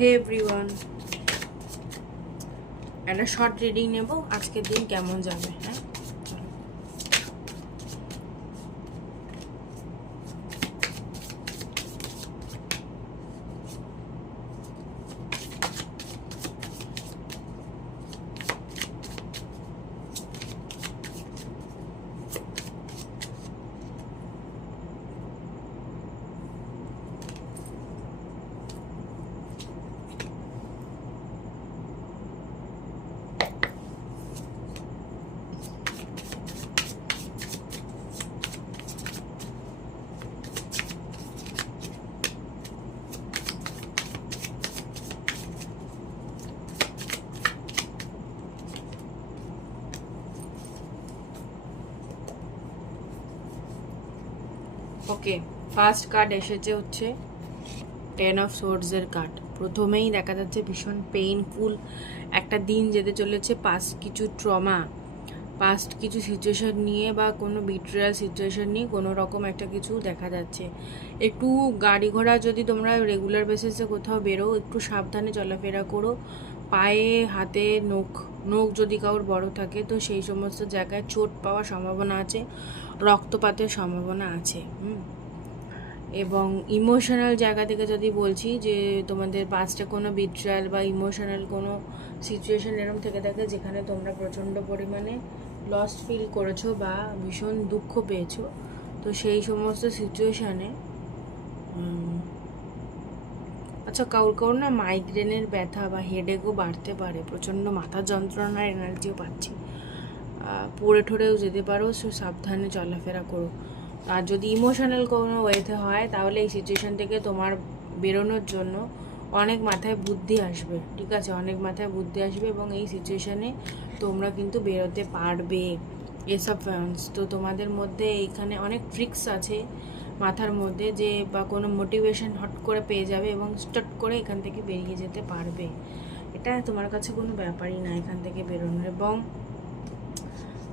হে everyone, একটা short reading নেব আজকের দিন কেমন যাবে। হ্যাঁ, ওকে, ফার্স্ট কার্ড এসেছে হচ্ছে 10 অফ সোর্ডসের কার্ড। প্রথমেই দেখা যাচ্ছে ভীষণ পেইনফুল একটা দিন যেতে চলেছে। পাস্ট কিছু ট্রমা, পাস্ট কিছু সিচুয়েশন নিয়ে বা কোনো বিট্রিয়াল সিচুয়েশন নিয়ে কোনো রকম একটা কিছু দেখা যাচ্ছে। একটু গাড়ি ঘোড়া যদি তোমরা রেগুলার বেসিসে কোথাও বেরো, একটু সাবধানে চলাফেরা করো। পায়ে হাতে নখ যদি কারোর বড় থাকে তো সেই সমস্ত জায়গায় চোট পাওয়ার সম্ভাবনা আছে, রক্তপাতের সম্ভাবনা আছে। এবং ইমোশনাল জায়গা থেকে যদি বলছি যে তোমাদের পাস্টে কোনো বিট্রায়াল বা ইমোশনাল কোনো সিচুয়েশন এরকম থেকে থাকে যেখানে তোমরা প্রচণ্ড পরিমাণে লস্ট ফিল করেছো বা ভীষণ দুঃখ পেয়েছো, তো সেই সমস্ত সিচুয়েশানে আচ্ছা কাউর না মাইগ্রেনের ব্যথা বা হেডেকও বাড়তে পারে, প্রচণ্ড মাথা যন্ত্রণার এনার্জিও পাচ্ছি। পড়ে ঠরেও যেতে পারো, সো সাবধানে চলাফেরা করো। আর যদি ইমোশনাল কোনো ওয়েতে হয় তাহলে এই সিচুয়েশান থেকে তোমার বেরোনোর জন্য অনেক মাথায় বুদ্ধি আসবে, ঠিক আছে? অনেক মাথায় বুদ্ধি আসবে এবং এই সিচুয়েশানে তোমরা কিন্তু বেরোতে পারবে। এসব ফ্যান্স তো তোমাদের মধ্যে এইখানে অনেক ট্রিক্স আছে মাথার মধ্যে, যে বা কোনো মোটিভেশন হট করে পেয়ে যাবে এবং স্টার্ট করে এখান থেকে বেরিয়ে যেতে পারবে। এটা তোমার কাছে কোনো ব্যাপারই না এখান থেকে বেরোনোর। এবং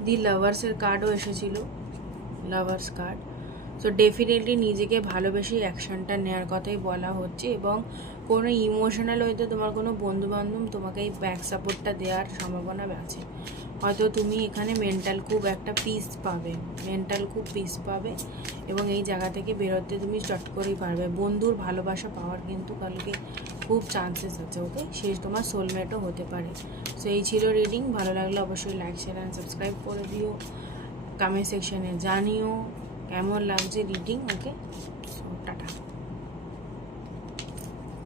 দি লাভার্সের কার্ডও এসেছিলো, লাভার্স কার্ড। সো ডেফিনেটলি নিজেকে ভালোবেসে অ্যাকশানটা নেওয়ার কথাই বলা হচ্ছে। এবং কোনো ইমোশনাল হয়তো তোমার কোনো বন্ধুবান্ধব তোমাকে এই ব্যাক সাপোর্টটা দেওয়ার সম্ভাবনা আছে। হয়তো তুমি এখানে মেন্টাল খুব পিস পাবে এবং এই জায়গা থেকে বেরোতে তুমি চট করেই পারবে। বন্ধুর ভালোবাসা পাওয়ার কিন্তু কালকে খুব চান্সেস আছে। ওকে, সে তোমার সোলমেটও হতে পারে। সো এই ছিল রিডিং। ভালো লাগলে অবশ্যই লাইক, শেয়ার অ্যান্ড সাবস্ক্রাইব করে দিও। কমেন্ট সেকশনে জানিও কেমন লাগছে রিডিং। ওকে, সো টাটা।